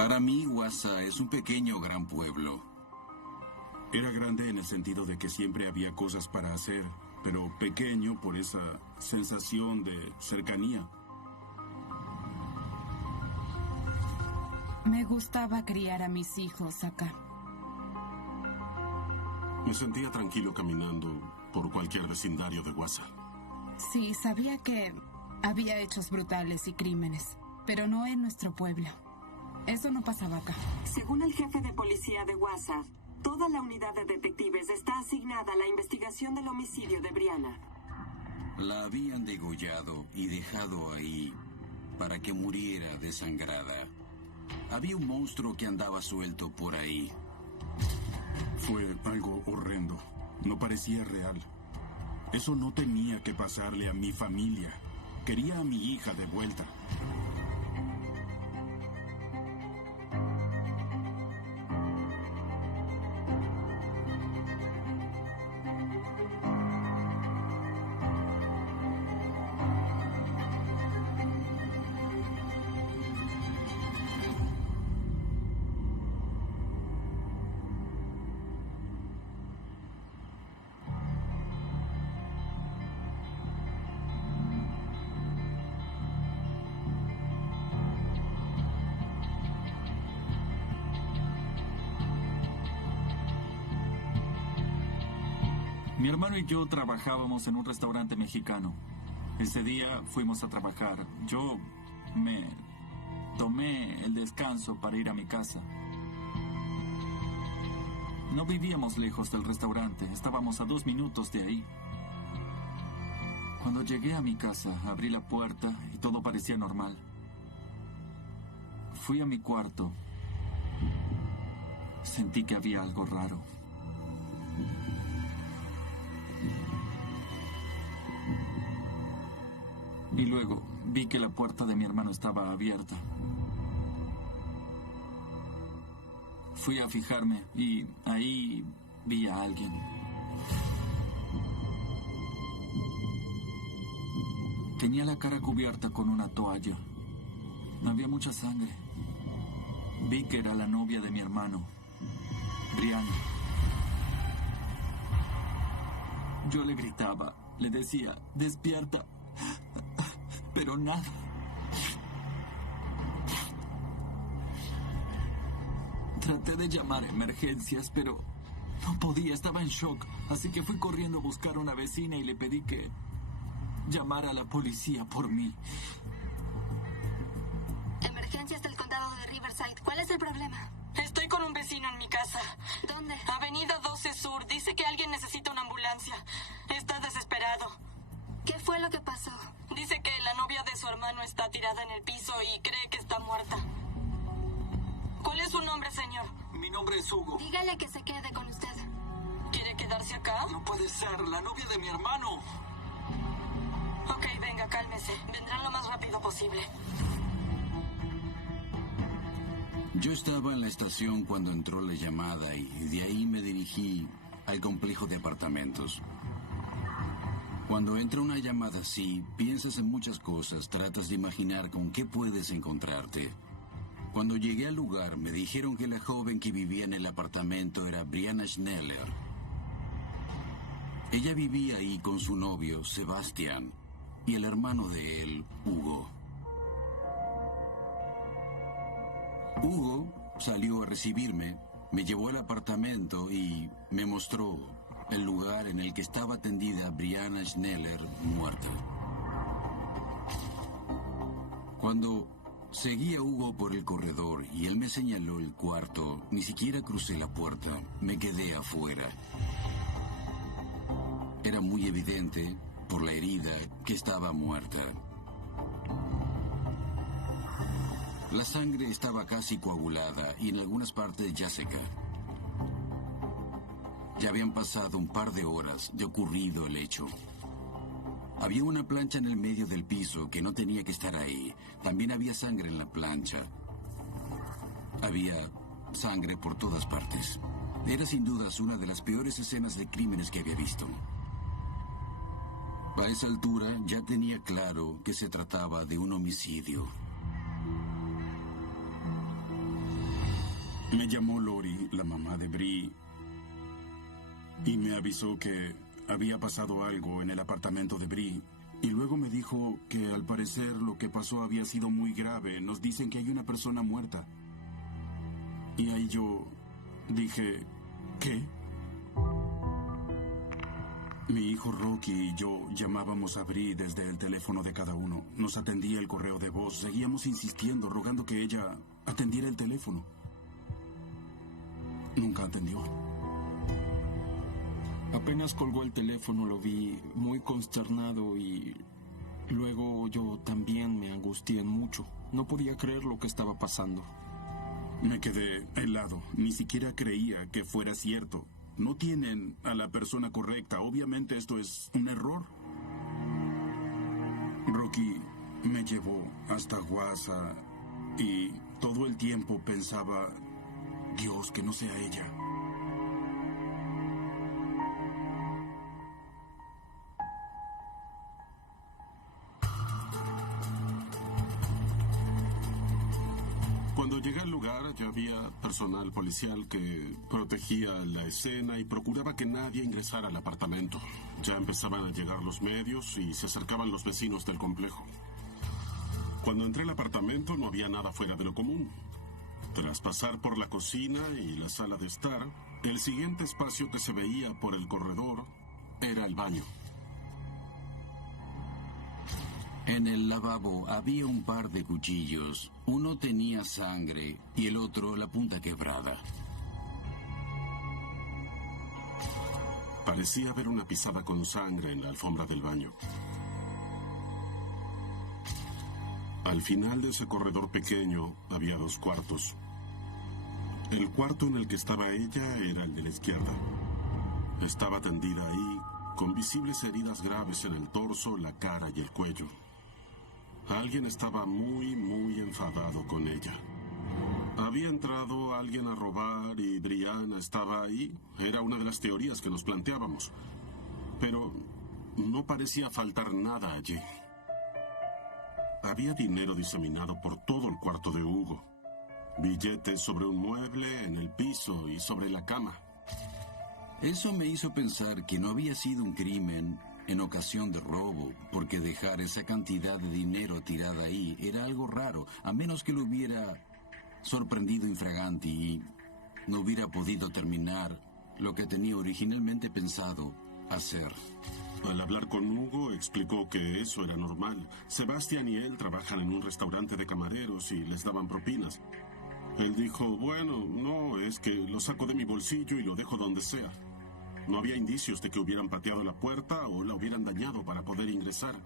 Para mí, Wausau es un pequeño gran pueblo. Era grande en el sentido de que siempre había cosas para hacer, pero pequeño por esa sensación de cercanía. Me gustaba criar a mis hijos acá. Me sentía tranquilo caminando por cualquier vecindario de Wausau. Sí, sabía que había hechos brutales y crímenes, pero no en nuestro pueblo. Eso no pasaba acá. Según el jefe de policía de Wausau, toda la unidad de detectives está asignada a la investigación del homicidio de Brianna. La habían degollado y dejado ahí para que muriera desangrada. Había un monstruo que andaba suelto por ahí. Fue algo horrendo. No parecía real. Eso no tenía que pasarle a mi familia. Quería a mi hija de vuelta. Mi hermano y yo trabajábamos en un restaurante mexicano. Ese día fuimos a trabajar. Yo me tomé el descanso para ir a mi casa. No vivíamos lejos del restaurante, estábamos a 2 minutos de ahí. Cuando llegué a mi casa, abrí la puerta y todo parecía normal. Fui a mi cuarto. Sentí que había algo raro. Y luego vi que la puerta de mi hermano estaba abierta. Fui a fijarme y ahí vi a alguien. Tenía la cara cubierta con una toalla. Había mucha sangre. Vi que era la novia de mi hermano, Brianna. Yo le gritaba, le decía, despierta. Pero nada. Traté de llamar a emergencias, pero no podía, estaba en shock. Así que fui corriendo a buscar a una vecina y le pedí que llamara a la policía por mí. Emergencias del condado de Riverside. ¿Cuál es el problema? Estoy con un vecino en mi casa. ¿Dónde? Avenida 12 Sur. Dice que alguien necesita una ambulancia. Está desesperado. ¿Qué fue lo que pasó? Dice que la novia de su hermano está tirada en el piso y cree que está muerta. ¿Cuál es su nombre, señor? Mi nombre es Hugo. Dígale que se quede con usted. ¿Quiere quedarse acá? No puede ser, la novia de mi hermano. Ok, venga, cálmese. Vendrán lo más rápido posible. Yo estaba en la estación cuando entró la llamada y de ahí me dirigí al complejo de apartamentos. Cuando entra una llamada así, piensas en muchas cosas, tratas de imaginar con qué puedes encontrarte. Cuando llegué al lugar, me dijeron que la joven que vivía en el apartamento era Brianna Schneller. Ella vivía ahí con su novio, Sebastián, y el hermano de él, Hugo. Hugo salió a recibirme, me llevó al apartamento y me mostró el lugar en el que estaba tendida Brianna Schneller muerta. Cuando seguí a Hugo por el corredor y él me señaló el cuarto, ni siquiera crucé la puerta, me quedé afuera. Era muy evidente, por la herida, que estaba muerta. La sangre estaba casi coagulada y en algunas partes ya seca. Ya habían pasado un par de horas de ocurrido el hecho. Había una plancha en el medio del piso que no tenía que estar ahí. También había sangre en la plancha. Había sangre por todas partes. Era sin dudas una de las peores escenas de crímenes que había visto. A esa altura ya tenía claro que se trataba de un homicidio. Me llamó Lori, la mamá de Bree, y me avisó que había pasado algo en el apartamento de Bree. Y luego me dijo que al parecer lo que pasó había sido muy grave. Nos dicen que hay una persona muerta. Y ahí yo dije, ¿qué? Mi hijo Rocky y yo llamábamos a Bree desde el teléfono de cada uno. Nos atendía el correo de voz. Seguíamos insistiendo, rogando que ella atendiera el teléfono. Nunca atendió. Apenas colgó el teléfono lo vi muy consternado y luego yo también me angustié mucho. No podía creer lo que estaba pasando. Me quedé helado. Ni siquiera creía que fuera cierto. No tienen a la persona correcta. Obviamente esto es un error. Rocky me llevó hasta Waza y todo el tiempo pensaba, Dios, que no sea ella. Cuando llegué al lugar ya había personal policial que protegía la escena y procuraba que nadie ingresara al apartamento. Ya empezaban a llegar los medios y se acercaban los vecinos del complejo. Cuando entré al apartamento no había nada fuera de lo común. Tras pasar por la cocina y la sala de estar, el siguiente espacio que se veía por el corredor era el baño. En el lavabo había un par de cuchillos. Uno tenía sangre y el otro la punta quebrada. Parecía haber una pisada con sangre en la alfombra del baño. Al final de ese corredor pequeño había 2 cuartos. El cuarto en el que estaba ella era el de la izquierda. Estaba tendida ahí, con visibles heridas graves en el torso, la cara y el cuello. Alguien estaba muy enfadado con ella. Había entrado alguien a robar y Brianna estaba ahí. Era una de las teorías que nos planteábamos. Pero no parecía faltar nada allí. Había dinero diseminado por todo el cuarto de Hugo. Billetes sobre un mueble, en el piso y sobre la cama. Eso me hizo pensar que no había sido un crimen en ocasión de robo, porque dejar esa cantidad de dinero tirada ahí era algo raro, a menos que lo hubiera sorprendido infraganti y no hubiera podido terminar lo que tenía originalmente pensado hacer. Al hablar con Hugo, explicó que eso era normal. Sebastián y él trabajan en un restaurante de camareros y les daban propinas. Él dijo, bueno, no, es que lo saco de mi bolsillo y lo dejo donde sea. No había indicios de que hubieran pateado la puerta o la hubieran dañado para poder ingresar.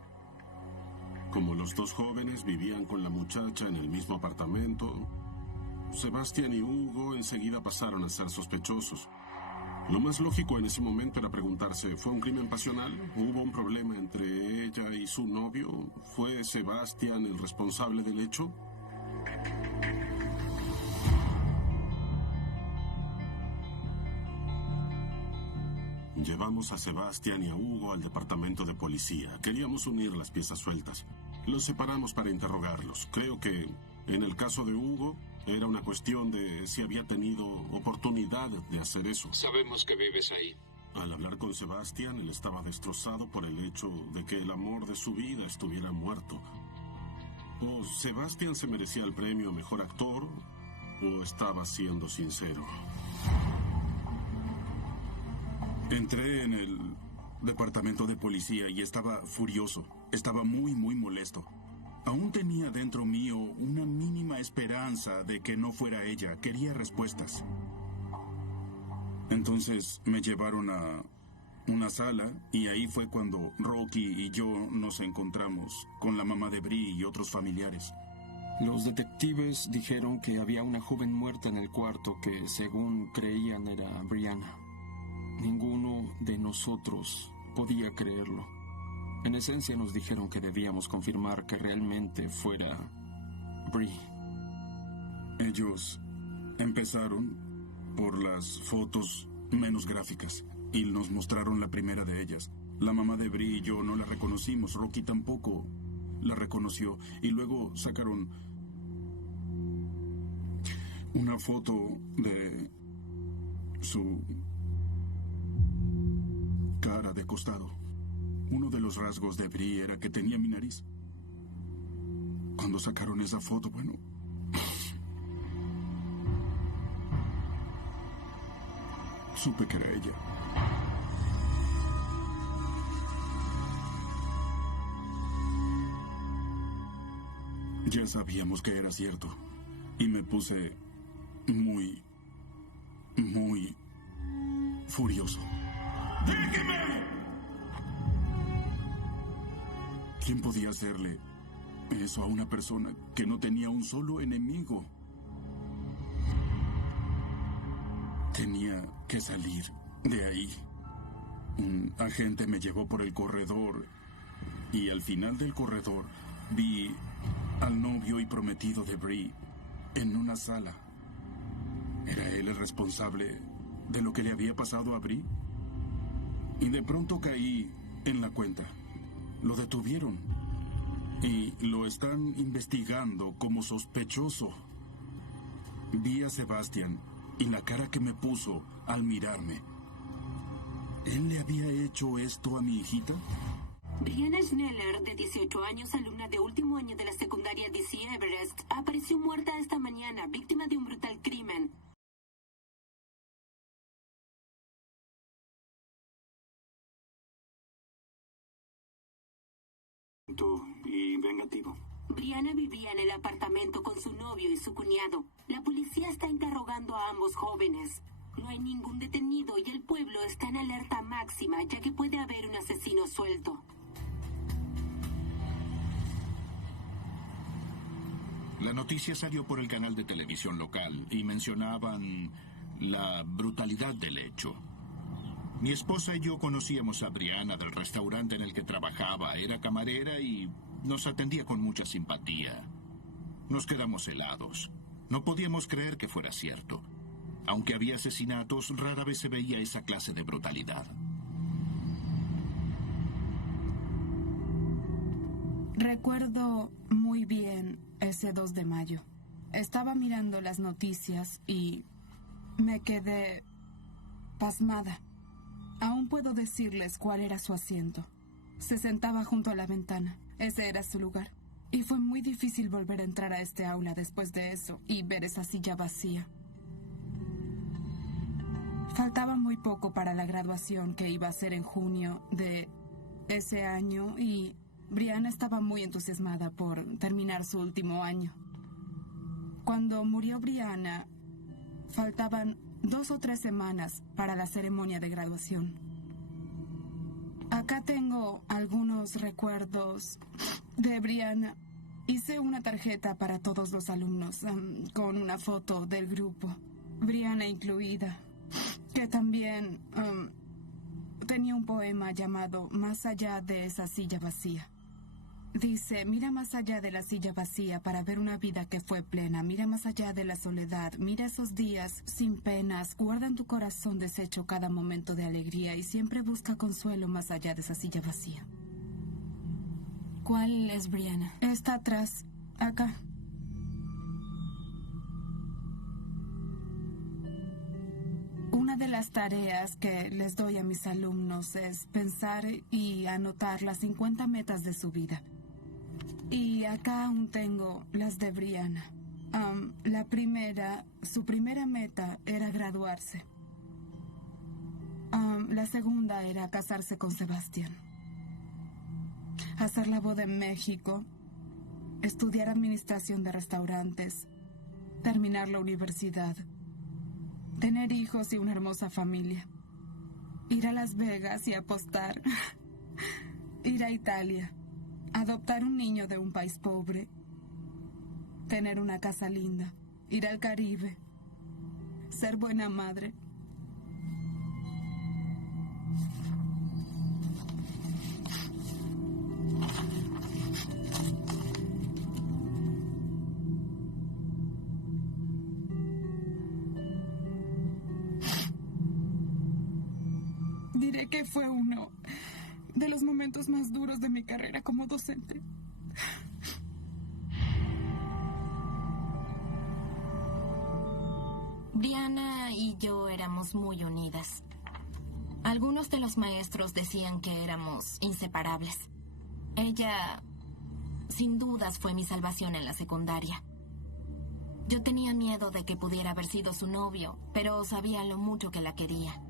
Como los 2 jóvenes vivían con la muchacha en el mismo apartamento, Sebastián y Hugo enseguida pasaron a ser sospechosos. Lo más lógico en ese momento era preguntarse, ¿fue un crimen pasional? ¿Hubo un problema entre ella y su novio? ¿Fue Sebastián el responsable del hecho? Llevamos a Sebastián y a Hugo al departamento de policía. Queríamos unir las piezas sueltas. Los separamos para interrogarlos. Creo que, en el caso de Hugo, era una cuestión de si había tenido oportunidad de hacer eso. Sabemos que vives ahí. Al hablar con Sebastián, él estaba destrozado por el hecho de que el amor de su vida estuviera muerto. O Sebastián se merecía el premio a mejor actor, o estaba siendo sincero. Entré en el departamento de policía y estaba furioso. Estaba muy molesto. Aún tenía dentro mío una mínima esperanza de que no fuera ella. Quería respuestas. Entonces me llevaron a una sala y ahí fue cuando Rocky y yo nos encontramos con la mamá de Bree y otros familiares. Los detectives dijeron que había una joven muerta en el cuarto que, según creían, era Brianna. Ninguno de nosotros podía creerlo. En esencia nos dijeron que debíamos confirmar que realmente fuera Bree. Ellos empezaron por las fotos menos gráficas y nos mostraron la primera de ellas. La mamá de Bree y yo no la reconocimos, Rocky tampoco la reconoció, y luego sacaron una foto de su cara de costado. Uno de los rasgos de Bree era que tenía mi nariz. Cuando sacaron esa foto, bueno, supe que era ella. Ya sabíamos que era cierto. Y me puse muy furioso. ¡Déjeme! ¿Quién podía hacerle eso a una persona que no tenía un solo enemigo? Tenía que salir de ahí. Un agente me llevó por el corredor y al final del corredor vi al novio y prometido de Bree en una sala. ¿Era él el responsable de lo que le había pasado a Bree? Y de pronto caí en la cuenta. Lo detuvieron y lo están investigando como sospechoso. Vi a Sebastian y la cara que me puso al mirarme. ¿Él le había hecho esto a mi hijita? Brianna Schneller, de 18 años, alumna de último año de la secundaria DC Everest, apareció muerta esta mañana, víctima de un brutal crimen. Y vengativo. Brianna vivía en el apartamento con su novio y su cuñado. La policía está interrogando a ambos jóvenes. No hay ningún detenido y el pueblo está en alerta máxima, ya que puede haber un asesino suelto. La noticia salió por el canal de televisión local y mencionaban la brutalidad del hecho. Mi esposa y yo conocíamos a Brianna del restaurante en el que trabajaba. Era camarera y nos atendía con mucha simpatía. Nos quedamos helados. No podíamos creer que fuera cierto. Aunque había asesinatos, rara vez se veía esa clase de brutalidad. Recuerdo muy bien ese 2 de mayo. Estaba mirando las noticias y me quedé pasmada. Aún puedo decirles cuál era su asiento. Se sentaba junto a la ventana. Ese era su lugar. Y fue muy difícil volver a entrar a este aula después de eso y ver esa silla vacía. Faltaba muy poco para la graduación que iba a ser en junio de ese año y Brianna estaba muy entusiasmada por terminar su último año. Cuando murió Brianna, faltaban 2 o 3 semanas para la ceremonia de graduación. Acá tengo algunos recuerdos de Brianna. Hice una tarjeta para todos los alumnos con una foto del grupo, Brianna incluida, que también tenía un poema llamado Más allá de esa silla vacía. Dice, mira más allá de la silla vacía para ver una vida que fue plena. Mira más allá de la soledad. Mira esos días sin penas. Guarda en tu corazón deshecho cada momento de alegría y siempre busca consuelo más allá de esa silla vacía. ¿Cuál es Brianna? Está atrás, acá. Una de las tareas que les doy a mis alumnos es pensar y anotar las 50 metas de su vida. Y acá aún tengo las de Brianna. Su primera meta era graduarse. La segunda era casarse con Sebastián. Hacer la boda en México. Estudiar administración de restaurantes. Terminar la universidad. Tener hijos y una hermosa familia. Ir a Las Vegas y apostar. Ir a Italia. Adoptar un niño de un país pobre. Tener una casa linda. Ir al Caribe. Ser buena madre. Diré que fue uno de los momentos más duros de mi carrera como docente. Brianna y yo éramos muy unidas. Algunos de los maestros decían que éramos inseparables. Ella, sin dudas, fue mi salvación en la secundaria. Yo tenía miedo de que pudiera haber sido su novio, pero sabía lo mucho que la quería.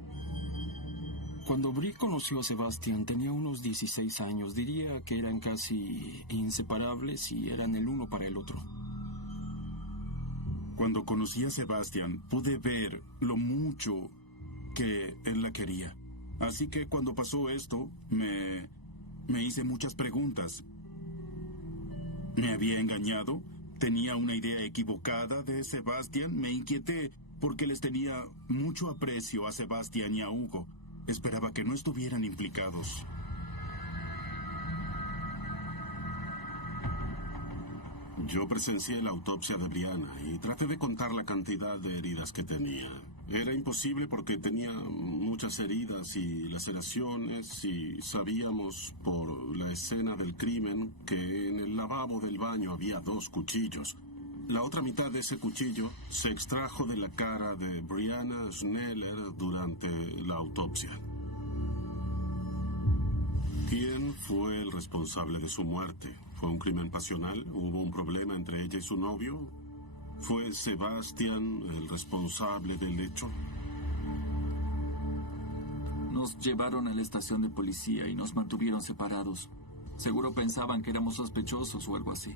Cuando Bree conoció a Sebastian tenía unos 16 años. Diría que eran casi inseparables y eran el uno para el otro. Cuando conocí a Sebastian, pude ver lo mucho que él la quería. Así que cuando pasó esto, me hice muchas preguntas. ¿Me había engañado? ¿Tenía una idea equivocada de Sebastian? Me inquieté porque les tenía mucho aprecio a Sebastian y a Hugo. Esperaba que no estuvieran implicados. Yo presencié la autopsia de Brianna y traté de contar la cantidad de heridas que tenía. Era imposible porque tenía muchas heridas y laceraciones y sabíamos por la escena del crimen que en el lavabo del baño había 2 cuchillos. La otra mitad de ese cuchillo se extrajo de la cara de Brianna Schneller durante la autopsia. ¿Quién fue el responsable de su muerte? ¿Fue un crimen pasional? ¿Hubo un problema entre ella y su novio? ¿Fue Sebastian el responsable del hecho? Nos llevaron a la estación de policía y nos mantuvieron separados. Seguro pensaban que éramos sospechosos o algo así.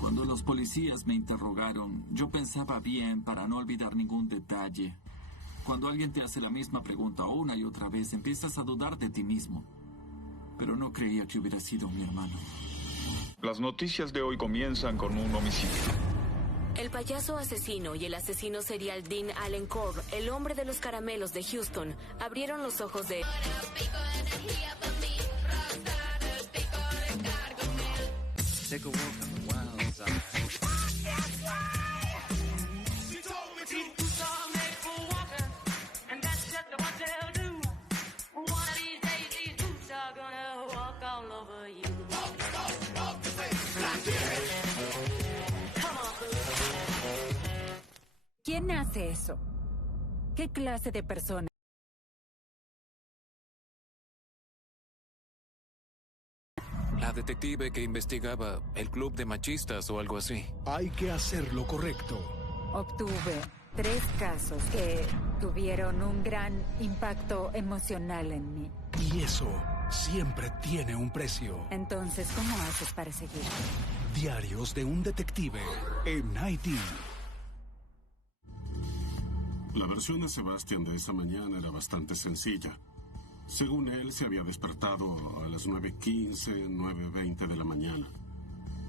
Cuando los policías me interrogaron, yo pensaba bien para no olvidar ningún detalle. Cuando alguien te hace la misma pregunta una y otra vez, empiezas a dudar de ti mismo. Pero no creía que hubiera sido mi hermano. Las noticias de hoy comienzan con un homicidio. El payaso asesino y el asesino serial Dean Allen Corr, el hombre de los caramelos de Houston, abrieron los ojos de... ¿Quién hace eso? ¿Qué clase de persona? La detective que investigaba el club de machistas o algo así. Hay que hacer lo correcto. Obtuve 3 casos que tuvieron un gran impacto emocional en mí. Y eso siempre tiene un precio. Entonces, ¿cómo haces para seguir? Diarios de un detective en Haití. La versión de Sebastian de esa mañana era bastante sencilla. Según él, se había despertado a las 9:15, 9:20 de la mañana.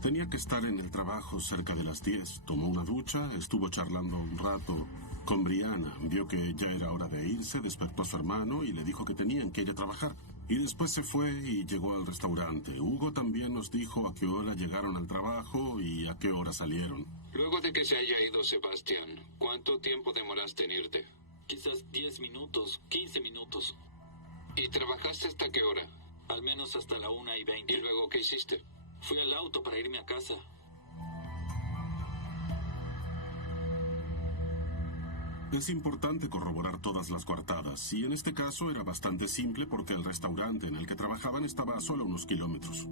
Tenía que estar en el trabajo cerca de las 10. Tomó una ducha, estuvo charlando un rato con Brianna. Vio que ya era hora de irse, despertó a su hermano y le dijo que tenían que ir a trabajar. Y después se fue y llegó al restaurante. Hugo también nos dijo a qué hora llegaron al trabajo y a qué hora salieron. Luego de que se haya ido Sebastián, ¿cuánto tiempo demoraste en irte? Quizás 10 minutos, 15 minutos. ¿Y trabajaste hasta qué hora? Al menos hasta la 1:20. ¿Y luego qué hiciste? Fui al auto para irme a casa. Es importante corroborar todas las coartadas, y en este caso era bastante simple porque el restaurante en el que trabajaban estaba a solo unos kilómetros.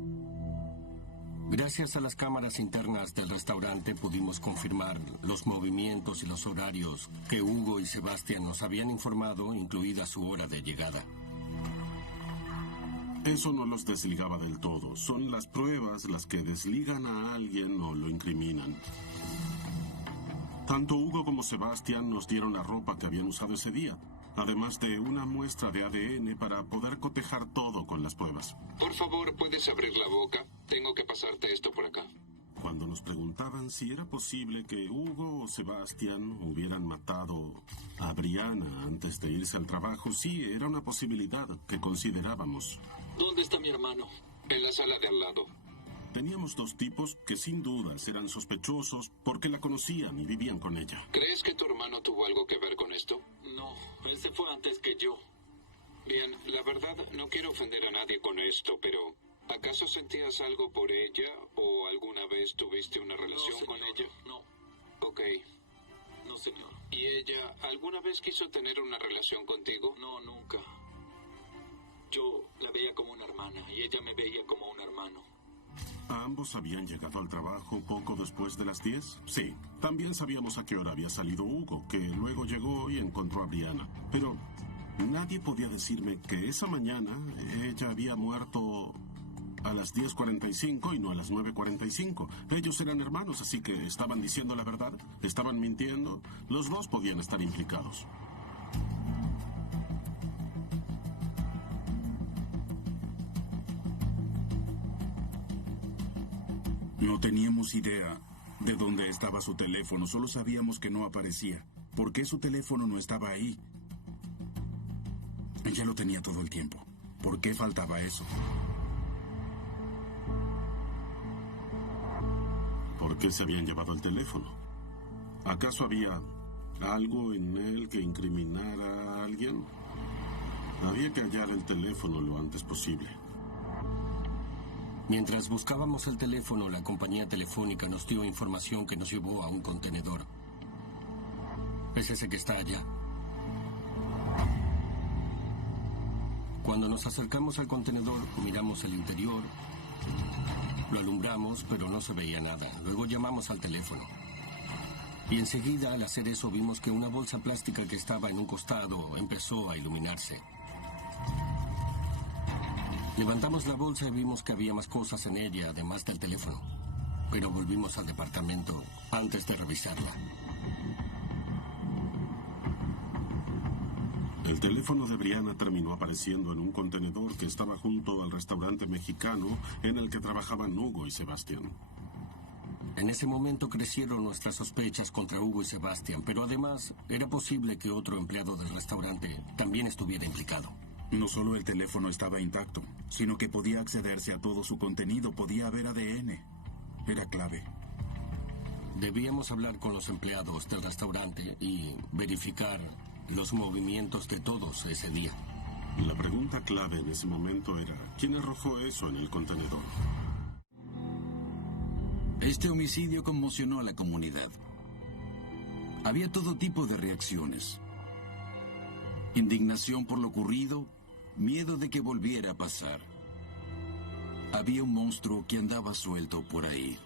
Gracias a las cámaras internas del restaurante pudimos confirmar los movimientos y los horarios que Hugo y Sebastián nos habían informado, incluida su hora de llegada. Eso no los desligaba del todo. Son las pruebas las que desligan a alguien o lo incriminan. Tanto Hugo como Sebastián nos dieron la ropa que habían usado ese día, además de una muestra de ADN para poder cotejar todo con las pruebas. Por favor, ¿puedes abrir la boca? Tengo que pasarte esto por acá. Cuando nos preguntaban si era posible que Hugo o Sebastián hubieran matado a Brianna antes de irse al trabajo, sí, era una posibilidad que considerábamos. ¿Dónde está mi hermano? En la sala de al lado. Teníamos 2 tipos que sin dudas eran sospechosos porque la conocían y vivían con ella. ¿Crees que tu hermano tuvo algo que ver con esto? No, él se fue antes que yo. Bien, la verdad, no quiero ofender a nadie con esto, pero ¿acaso sentías algo por ella o alguna vez tuviste una relación con ella? No. Ok. No, señor. ¿Y ella alguna vez quiso tener una relación contigo? No, nunca. Yo la veía como una hermana y ella me veía como un hermano. ¿Ambos habían llegado al trabajo poco después de las 10? Sí. También sabíamos a qué hora había salido Hugo, que luego llegó y encontró a Brianna. Pero nadie podía decirme que esa mañana ella había muerto a las 10:45 y no a las 9:45. Ellos eran hermanos, así que estaban diciendo la verdad, estaban mintiendo. Los dos podían estar implicados. No teníamos idea de dónde estaba su teléfono, solo sabíamos que no aparecía. ¿Por qué su teléfono no estaba ahí? Ella lo tenía todo el tiempo. ¿Por qué faltaba eso? ¿Por qué se habían llevado el teléfono? ¿Acaso había algo en él que incriminara a alguien? Había que hallar el teléfono lo antes posible. Mientras buscábamos el teléfono, la compañía telefónica nos dio información que nos llevó a un contenedor. Es ese que está allá. Cuando nos acercamos al contenedor, miramos el interior, lo alumbramos, pero no se veía nada. Luego llamamos al teléfono. Y enseguida, al hacer eso, vimos que una bolsa plástica que estaba en un costado empezó a iluminarse. Levantamos la bolsa y vimos que había más cosas en ella, además del teléfono. Pero volvimos al departamento antes de revisarla. El teléfono de Brianna terminó apareciendo en un contenedor que estaba junto al restaurante mexicano en el que trabajaban Hugo y Sebastián. En ese momento crecieron nuestras sospechas contra Hugo y Sebastián, pero además era posible que otro empleado del restaurante también estuviera implicado. No solo el teléfono estaba intacto, sino que podía accederse a todo su contenido, podía haber ADN. Era clave. Debíamos hablar con los empleados del restaurante y verificar los movimientos de todos ese día. La pregunta clave en ese momento era, ¿quién arrojó eso en el contenedor? Este homicidio conmocionó a la comunidad. Había todo tipo de reacciones. Indignación por lo ocurrido, miedo de que volviera a pasar. Había un monstruo que andaba suelto por ahí.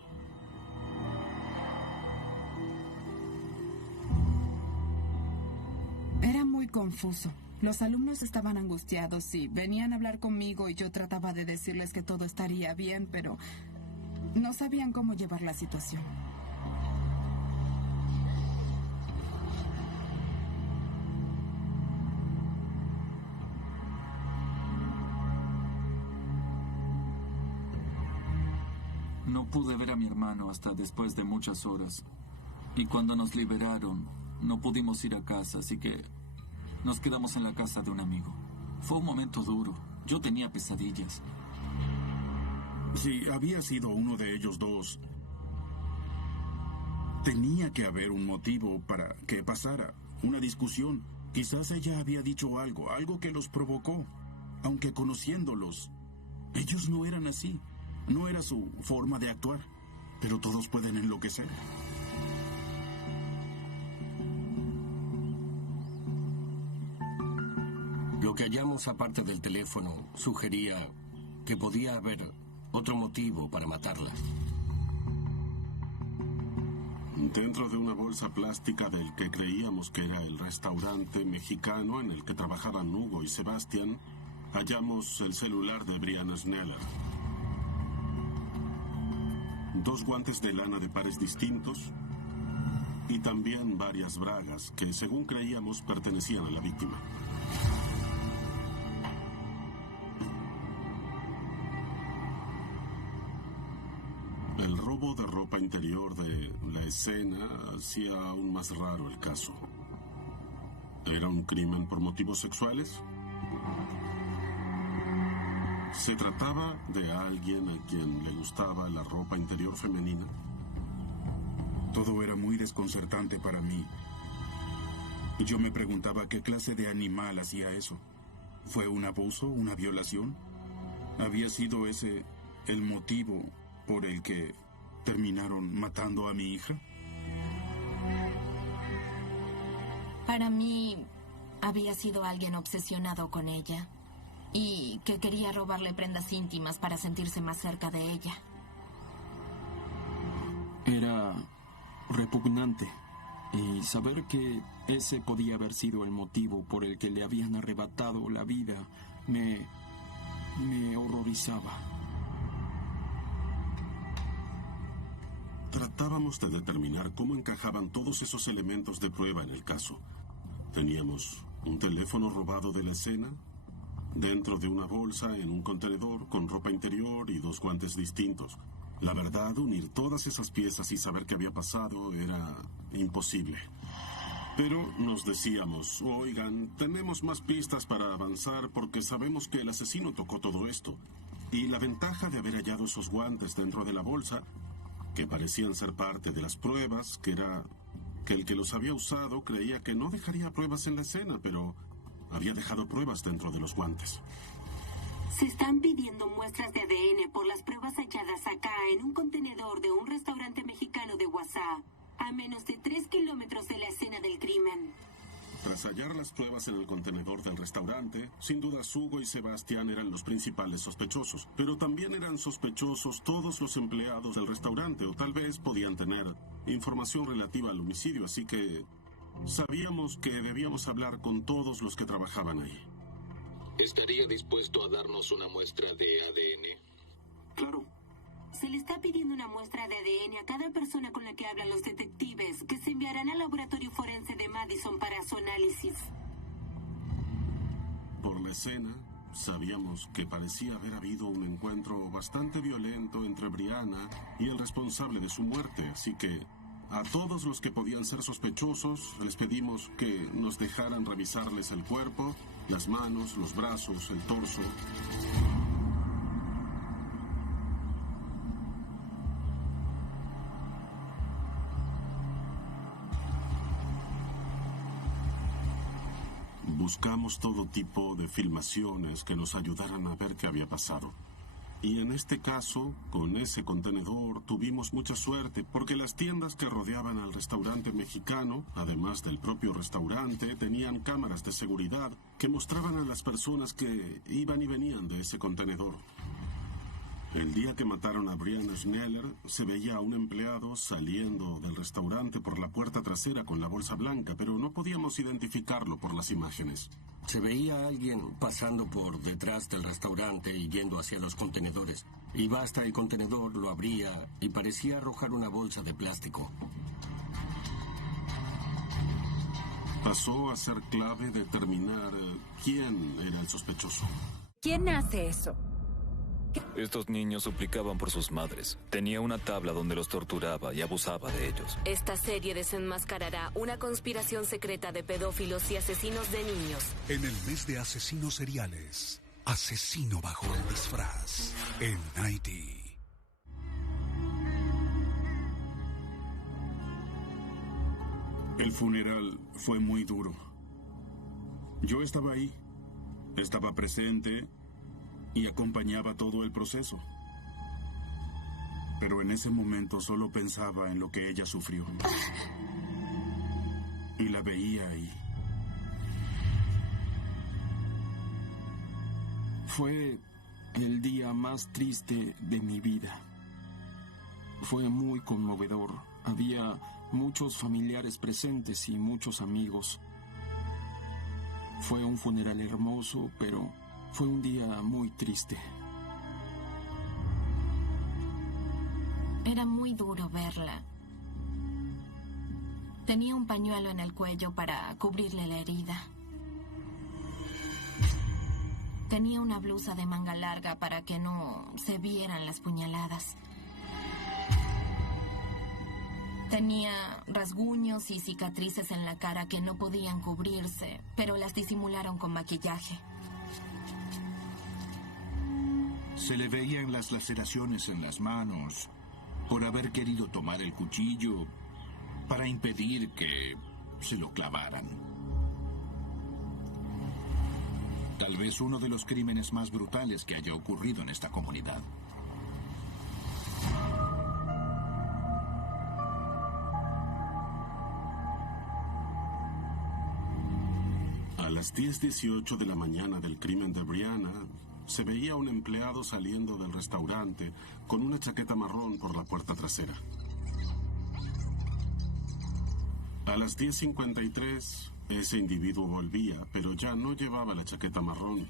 Era muy confuso. Los alumnos estaban angustiados y venían a hablar conmigo y yo trataba de decirles que todo estaría bien, pero no sabían cómo llevar la situación. No pude ver a mi hermano hasta después de muchas horas. Y cuando nos liberaron, no pudimos ir a casa, así que nos quedamos en la casa de un amigo. Fue un momento duro. Yo tenía pesadillas. Si había sido uno de ellos dos, tenía que haber un motivo para que pasara, una discusión. Quizás ella había dicho algo que los provocó. Aunque conociéndolos, ellos no eran así. No era su forma de actuar, pero todos pueden enloquecer. Lo que hallamos aparte del teléfono sugería que podía haber otro motivo para matarla. Dentro de una bolsa plástica del que creíamos que era el restaurante mexicano en el que trabajaban Hugo y Sebastián, hallamos el celular de Brianna Schneller. 2 guantes de lana de pares distintos y también varias bragas que, según creíamos, pertenecían a la víctima. El robo de ropa interior de la escena hacía aún más raro el caso. ¿Era un crimen por motivos sexuales? ¿Se trataba de alguien a quien le gustaba la ropa interior femenina? Todo era muy desconcertante para mí. Yo me preguntaba qué clase de animal hacía eso. ¿Fue un abuso, una violación? ¿Había sido ese el motivo por el que terminaron matando a mi hija? Para mí, había sido alguien obsesionado con ella y que quería robarle prendas íntimas para sentirse más cerca de ella. Era repugnante, y saber que ese podía haber sido el motivo por el que le habían arrebatado la vida me horrorizaba. Tratábamos de determinar cómo encajaban todos esos elementos de prueba en el caso. Teníamos un teléfono robado de la escena, dentro de una bolsa en un contenedor con ropa interior y 2 guantes distintos. La verdad, unir todas esas piezas y saber qué había pasado era imposible. Pero nos decíamos, oigan, tenemos más pistas para avanzar porque sabemos que el asesino tocó todo esto. Y la ventaja de haber hallado esos guantes dentro de la bolsa, que parecían ser parte de las pruebas, que era que el que los había usado creía que no dejaría pruebas en la escena, pero había dejado pruebas dentro de los guantes. Se están pidiendo muestras de ADN por las pruebas halladas acá en un contenedor de un restaurante mexicano de Wausau, a menos de 3 kilómetros de la escena del crimen. Tras hallar las pruebas en el contenedor del restaurante, sin duda Hugo y Sebastián eran los principales sospechosos, pero también eran sospechosos todos los empleados del restaurante, o tal vez podían tener información relativa al homicidio, así que sabíamos que debíamos hablar con todos los que trabajaban ahí. ¿Estaría dispuesto a darnos una muestra de ADN? Claro. Se le está pidiendo una muestra de ADN a cada persona con la que hablan los detectives, que se enviarán al laboratorio forense de Madison para su análisis. Por la escena, sabíamos que parecía haber habido un encuentro bastante violento entre Brianna y el responsable de su muerte, así que a todos los que podían ser sospechosos les pedimos que nos dejaran revisarles el cuerpo, las manos, los brazos, el torso. Buscamos todo tipo de filmaciones que nos ayudaran a ver qué había pasado. Y en este caso, con ese contenedor, tuvimos mucha suerte, porque las tiendas que rodeaban al restaurante mexicano, además del propio restaurante, tenían cámaras de seguridad que mostraban a las personas que iban y venían de ese contenedor. El día que mataron a Brianna Schneller, se veía a un empleado saliendo del restaurante por la puerta trasera con la bolsa blanca, pero no podíamos identificarlo por las imágenes. Se veía a alguien pasando por detrás del restaurante y yendo hacia los contenedores. Iba hasta el contenedor, lo abría y parecía arrojar una bolsa de plástico. Pasó a ser clave determinar quién era el sospechoso. ¿Quién hace eso? Estos niños suplicaban por sus madres. Tenía una tabla donde los torturaba y abusaba de ellos. Esta serie desenmascarará una conspiración secreta de pedófilos y asesinos de niños. En el mes de asesinos seriales, Asesino bajo el disfraz, en Haití. El funeral fue muy duro. Yo estaba ahí, estaba presente y acompañaba todo el proceso. Pero en ese momento solo pensaba en lo que ella sufrió. Y la veía ahí. Fue el día más triste de mi vida. Fue muy conmovedor. Había muchos familiares presentes y muchos amigos. Fue un funeral hermoso, pero fue un día muy triste. Era muy duro verla. Tenía un pañuelo en el cuello para cubrirle la herida. Tenía una blusa de manga larga para que no se vieran las puñaladas. Tenía rasguños y cicatrices en la cara que no podían cubrirse, pero las disimularon con maquillaje. Se le veían las laceraciones en las manos por haber querido tomar el cuchillo para impedir que se lo clavaran. Tal vez uno de los crímenes más brutales que haya ocurrido en esta comunidad. A las 10:18 de la mañana del crimen de Brianna, se veía a un empleado saliendo del restaurante con una chaqueta marrón por la puerta trasera. A las 10:53, ese individuo volvía, pero ya no llevaba la chaqueta marrón.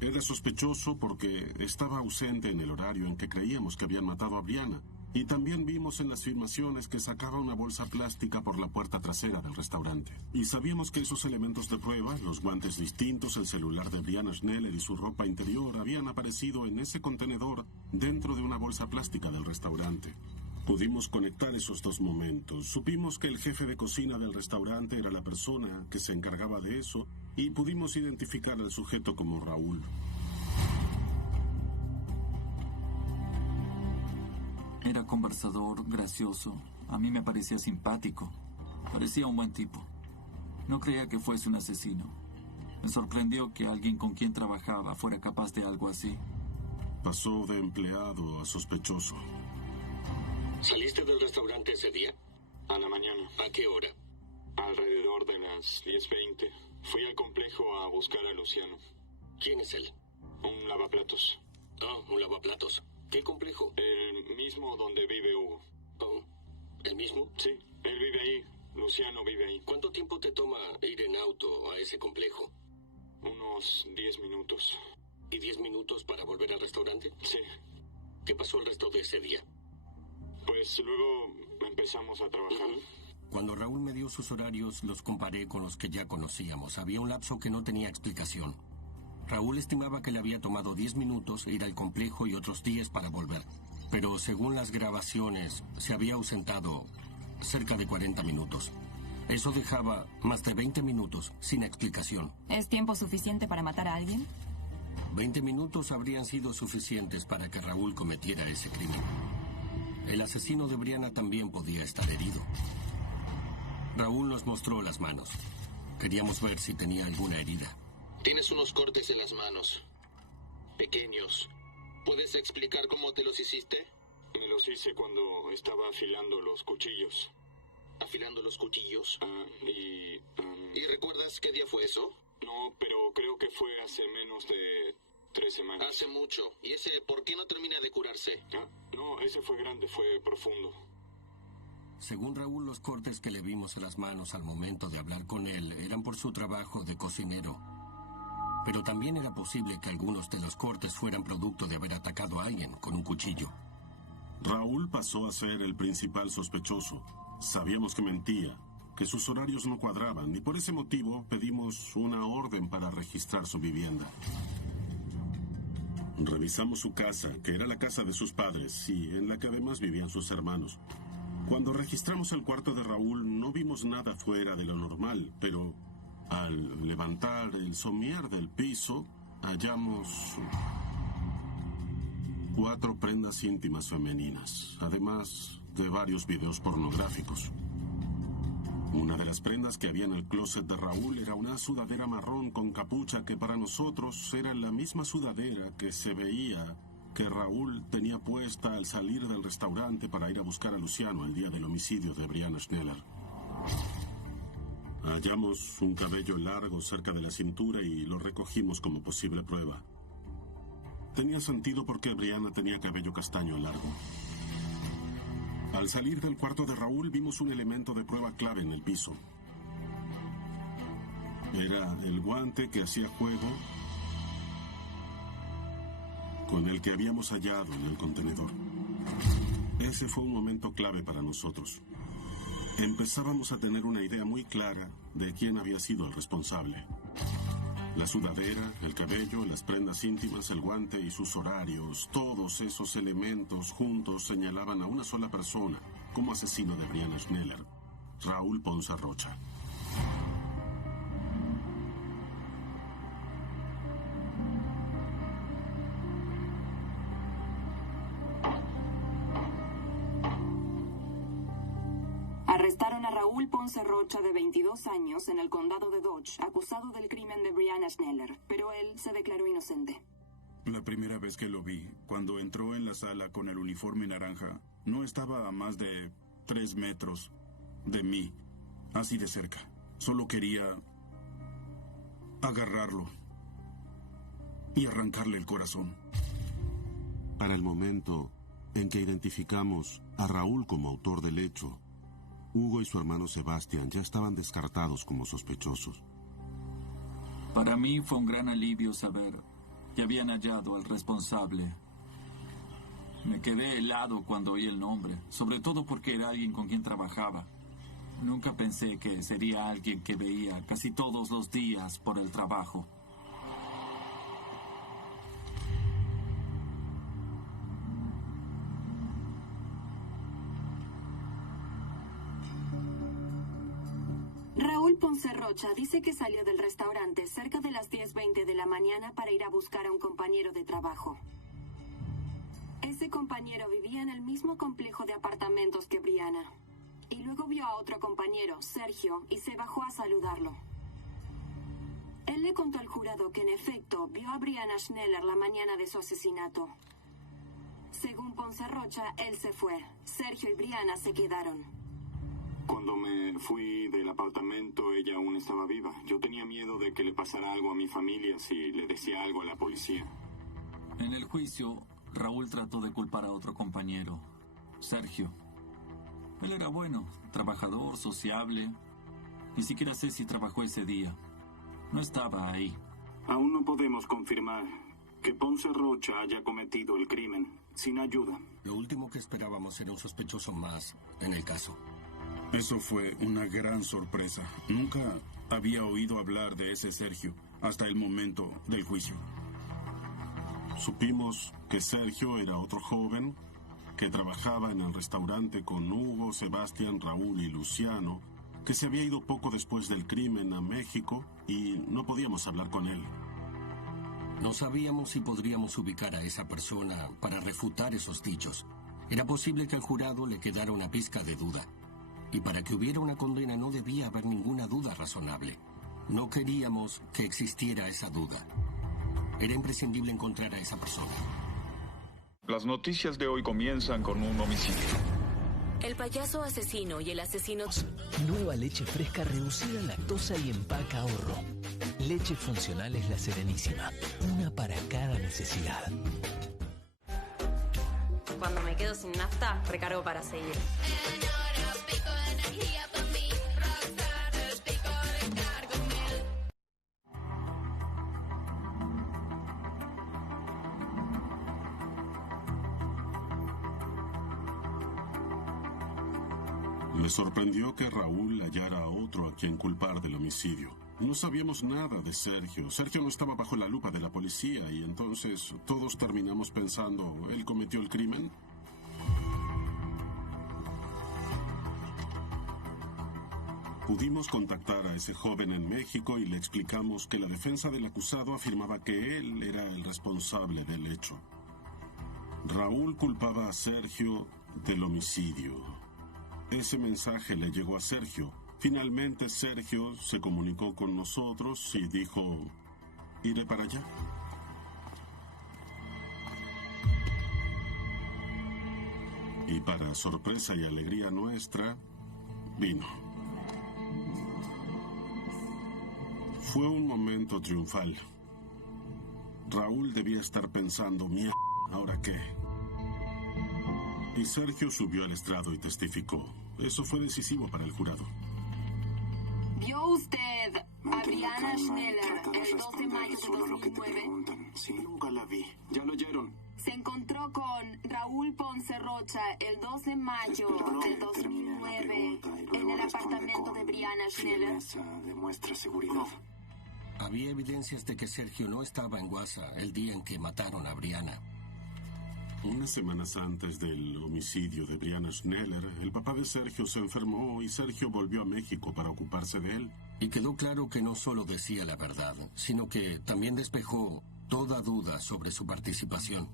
Era sospechoso porque estaba ausente en el horario en que creíamos que habían matado a Brianna. Y también vimos en las filmaciones que sacaba una bolsa plástica por la puerta trasera del restaurante. Y sabíamos que esos elementos de prueba, los guantes distintos, el celular de Brianna Schneller y su ropa interior, habían aparecido en ese contenedor dentro de una bolsa plástica del restaurante. Pudimos conectar esos dos momentos. Supimos que el jefe de cocina del restaurante era la persona que se encargaba de eso y pudimos identificar al sujeto como Raúl. Era conversador, gracioso. A mí me parecía simpático. Parecía un buen tipo. No creía que fuese un asesino. Me sorprendió que alguien con quien trabajaba fuera capaz de algo así. Pasó de empleado a sospechoso. ¿Saliste del restaurante ese día? A la mañana. ¿A qué hora? Alrededor de las 10:20. Fui al complejo a buscar a Luciano. ¿Quién es él? Un lavaplatos. Ah, un lavaplatos. ¿Qué complejo? El mismo donde vive Hugo. Oh, ¿el mismo? Sí, él vive ahí. Luciano vive ahí. ¿Cuánto tiempo te toma ir en auto a ese complejo? Unos 10 minutos. ¿Y 10 minutos para volver al restaurante? Sí. ¿Qué pasó el resto de ese día? Pues luego empezamos a trabajar. Cuando Raúl me dio sus horarios, los comparé con los que ya conocíamos. Había un lapso que no tenía explicación. Raúl estimaba que le había tomado 10 minutos ir al complejo y otros 10 para volver. Pero según las grabaciones, se había ausentado cerca de 40 minutos. Eso dejaba más de 20 minutos sin explicación. ¿Es tiempo suficiente para matar a alguien? 20 minutos habrían sido suficientes para que Raúl cometiera ese crimen. El asesino de Brianna también podía estar herido. Raúl nos mostró las manos. Queríamos ver si tenía alguna herida. Tienes unos cortes en las manos. Pequeños. ¿Puedes explicar cómo te los hiciste? Me los hice cuando estaba afilando los cuchillos. ¿Afilando los cuchillos? ¿Y recuerdas qué día fue eso? No, pero creo que fue hace menos de 3 semanas. Hace mucho. ¿Y ese por qué no termina de curarse? No, ese fue grande, fue profundo. Según Raúl, los cortes que le vimos en las manos al momento de hablar con él eran por su trabajo de cocinero. Pero también era posible que algunos de los cortes fueran producto de haber atacado a alguien con un cuchillo. Raúl pasó a ser el principal sospechoso. Sabíamos que mentía, que sus horarios no cuadraban, y por ese motivo pedimos una orden para registrar su vivienda. Revisamos su casa, que era la casa de sus padres, y en la que además vivían sus hermanos. Cuando registramos el cuarto de Raúl, no vimos nada fuera de lo normal, pero al levantar el somier del piso, hallamos 4 prendas íntimas femeninas, además de varios videos pornográficos. Una de las prendas que había en el closet de Raúl era una sudadera marrón con capucha que para nosotros era la misma sudadera que se veía que Raúl tenía puesta al salir del restaurante para ir a buscar a Luciano el día del homicidio de Brianna Schneller. Hallamos un cabello largo cerca de la cintura y lo recogimos como posible prueba. Tenía sentido porque Brianna tenía cabello castaño largo. Al salir del cuarto de Raúl vimos un elemento de prueba clave en el piso. Era el guante que hacía juego con el que habíamos hallado en el contenedor. Ese fue un momento clave para nosotros. Empezábamos a tener una idea muy clara de quién había sido el responsable. La sudadera, el cabello, las prendas íntimas, el guante y sus horarios, todos esos elementos juntos señalaban a una sola persona como asesino de Brianna Schneller, Raúl Ponce Rocha. Arrestaron a Raúl Ponce Rocha, de 22 años, en el condado de Dodge, acusado del crimen de Brianna Schneller, pero él se declaró inocente. La primera vez que lo vi, cuando entró en la sala con el uniforme naranja, no estaba a más de 3 metros de mí, así de cerca. Solo quería agarrarlo y arrancarle el corazón. Para el momento en que identificamos a Raúl como autor del hecho, Hugo y su hermano Sebastián ya estaban descartados como sospechosos. Para mí fue un gran alivio saber que habían hallado al responsable. Me quedé helado cuando oí el nombre, sobre todo porque era alguien con quien trabajaba. Nunca pensé que sería alguien que veía casi todos los días por el trabajo. Raúl Ponce Rocha dice que salió del restaurante cerca de las 10:20 de la mañana para ir a buscar a un compañero de trabajo. Ese compañero vivía en el mismo complejo de apartamentos que Brianna. Y luego vio a otro compañero, Sergio, y se bajó a saludarlo. Él le contó al jurado que en efecto vio a Brianna Schneller la mañana de su asesinato. Según Ponce Rocha, él se fue. Sergio y Brianna se quedaron. Cuando me fui del apartamento, ella aún estaba viva. Yo tenía miedo de que le pasara algo a mi familia si le decía algo a la policía. En el juicio, Raúl trató de culpar a otro compañero, Sergio. Él era bueno, trabajador, sociable. Ni siquiera sé si trabajó ese día. No estaba ahí. Aún no podemos confirmar que Ponce Rocha haya cometido el crimen sin ayuda. Lo último que esperábamos era un sospechoso más en el caso. Eso fue una gran sorpresa. Nunca había oído hablar de ese Sergio hasta el momento del juicio. Supimos que Sergio era otro joven que trabajaba en el restaurante con Hugo, Sebastián, Raúl y Luciano, que se había ido poco después del crimen a México y no podíamos hablar con él. No sabíamos si podríamos ubicar a esa persona para refutar esos dichos. Era posible que al jurado le quedara una pizca de duda. Y para que hubiera una condena no debía haber ninguna duda razonable. No queríamos que existiera esa duda. Era imprescindible encontrar a esa persona. Las noticias de hoy comienzan con un homicidio. El payaso asesino y el asesino... Nueva leche fresca reducida en lactosa y empaca ahorro. Leche funcional es La Serenísima. Una para cada necesidad. Cuando me quedo sin nafta, recargo para seguir. Me sorprendió que Raúl hallara a otro a quien culpar del homicidio. No sabíamos nada de Sergio. Sergio no estaba bajo la lupa de la policía y entonces todos terminamos pensando, ¿él cometió el crimen? Pudimos contactar a ese joven en México y le explicamos que la defensa del acusado afirmaba que él era el responsable del hecho. Raúl culpaba a Sergio del homicidio. Ese mensaje le llegó a Sergio. Finalmente Sergio se comunicó con nosotros y dijo, iré para allá. Y para sorpresa y alegría nuestra, vino. Fue un momento triunfal. Raúl debía estar pensando, mierda, ¿ahora qué? Y Sergio subió al estrado y testificó. Eso fue decisivo para el jurado. ¿Vio usted a Brianna Schneller el 2 de mayo de 2009? Sí, nunca la vi. Ya lo oyeron. Se encontró con Raúl Ponce Rocha el 2 de mayo del 2009 en el apartamento de Brianna Schneller. Demuestra seguridad. Había evidencias de que Sergio no estaba en Guasa el día en que mataron a Brianna. Unas semanas antes del homicidio de Brianna Schneller, el papá de Sergio se enfermó y Sergio volvió a México para ocuparse de él. Y quedó claro que no solo decía la verdad, sino que también despejó toda duda sobre su participación.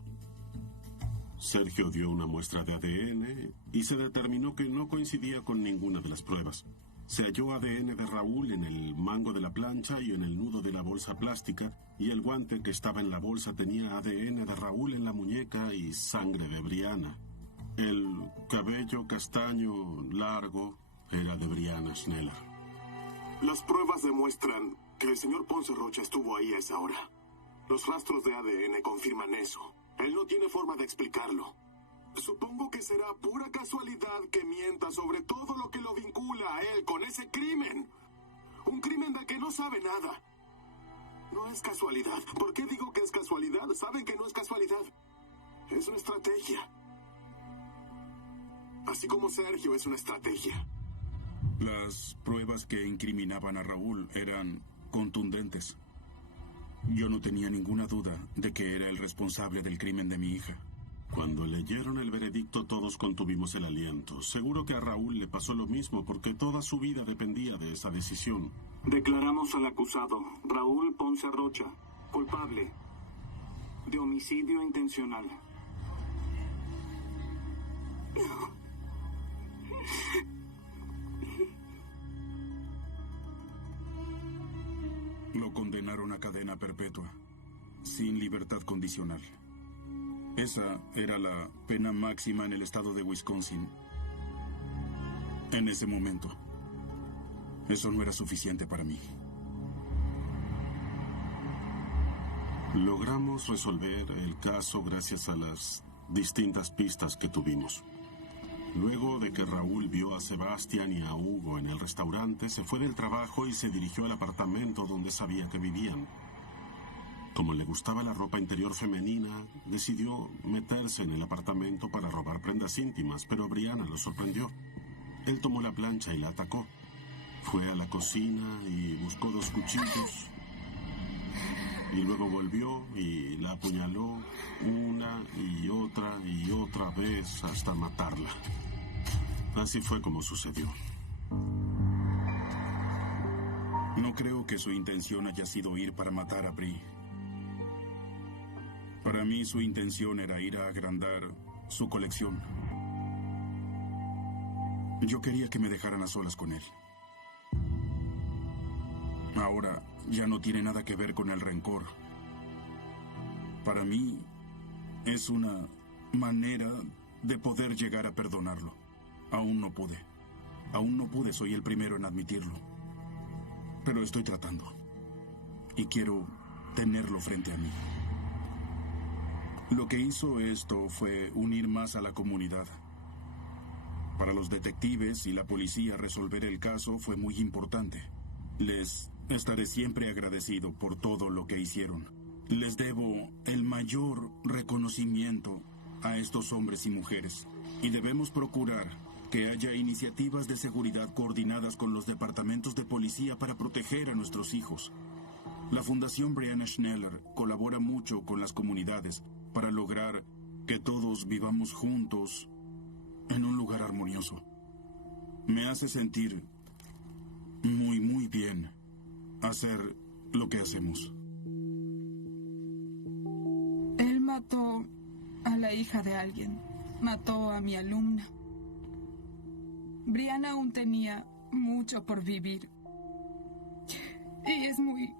Sergio dio una muestra de ADN y se determinó que no coincidía con ninguna de las pruebas. Se halló ADN de Raúl en el mango de la plancha y en el nudo de la bolsa plástica, y el guante que estaba en la bolsa tenía ADN de Raúl en la muñeca y sangre de Brianna. El cabello castaño largo era de Brianna Schneller. Las pruebas demuestran que el señor Ponce Rocha estuvo ahí a esa hora. Los rastros de ADN confirman eso. Él no tiene forma de explicarlo. Supongo que será pura casualidad que mienta sobre todo lo que lo vincula a él con ese crimen. Un crimen del que no sabe nada. No es casualidad. ¿Por qué digo que es casualidad? Saben que no es casualidad. Es una estrategia. Así como Sergio es una estrategia. Las pruebas que incriminaban a Raúl eran contundentes. Yo no tenía ninguna duda de que era el responsable del crimen de mi hija. Cuando leyeron el veredicto todos contuvimos el aliento. Seguro que a Raúl le pasó lo mismo porque toda su vida dependía de esa decisión. Declaramos al acusado, Raúl Ponce Rocha, culpable de homicidio intencional. Lo condenaron a cadena perpetua, sin libertad condicional. Esa era la pena máxima en el estado de Wisconsin. En ese momento, eso no era suficiente para mí. Logramos resolver el caso gracias a las distintas pistas que tuvimos. Luego de que Raúl vio a Sebastián y a Hugo en el restaurante, se fue del trabajo y se dirigió al apartamento donde sabía que vivían. Como le gustaba la ropa interior femenina, decidió meterse en el apartamento para robar prendas íntimas, pero Brianna lo sorprendió. Él tomó la plancha y la atacó. Fue a la cocina y buscó 2 cuchillos. Y luego volvió y la apuñaló una y otra vez hasta matarla. Así fue como sucedió. No creo que su intención haya sido ir para matar a Bree. Para mí su intención era ir a agrandar su colección. Yo quería que me dejaran a solas con él. Ahora ya no tiene nada que ver con el rencor. Para mí es una manera de poder llegar a perdonarlo. Aún no pude. Soy el primero en admitirlo. Pero estoy tratando. Y quiero tenerlo frente a mí. Lo que hizo esto fue unir más a la comunidad. Para los detectives y la policía resolver el caso fue muy importante. Les estaré siempre agradecido por todo lo que hicieron. Les debo el mayor reconocimiento a estos hombres y mujeres. Y debemos procurar que haya iniciativas de seguridad coordinadas con los departamentos de policía para proteger a nuestros hijos. La Fundación Brianna Schneller colabora mucho con las comunidades para lograr que todos vivamos juntos en un lugar armonioso. Me hace sentir muy bien hacer lo que hacemos. Él mató a la hija de alguien. Mató a mi alumna. Brianna aún tenía mucho por vivir. Y es muy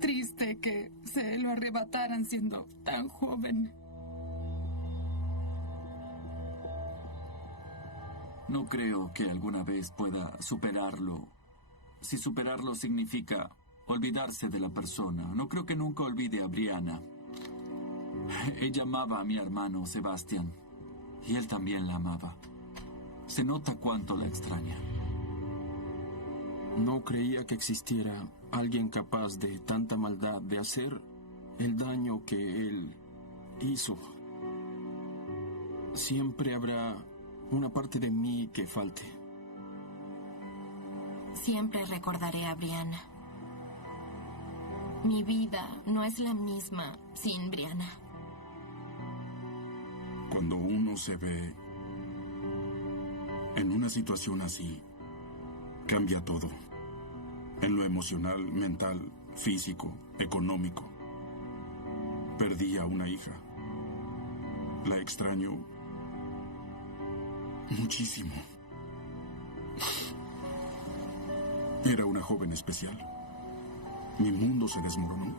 triste que se lo arrebataran siendo tan joven. No creo que alguna vez pueda superarlo. Si superarlo significa olvidarse de la persona, no creo que nunca olvide a Brianna. Ella amaba a mi hermano Sebastián y él también la amaba. Se nota cuánto la extraña. No creía que existiera alguien capaz de tanta maldad, de hacer el daño que él hizo. Siempre habrá una parte de mí que falte. Siempre recordaré a Brianna. Mi vida no es la misma sin Brianna. Cuando uno se ve en una situación así, cambia todo. En lo emocional, mental, físico, económico. Perdí a una hija. La extraño muchísimo. Era una joven especial. Mi mundo se desmoronó.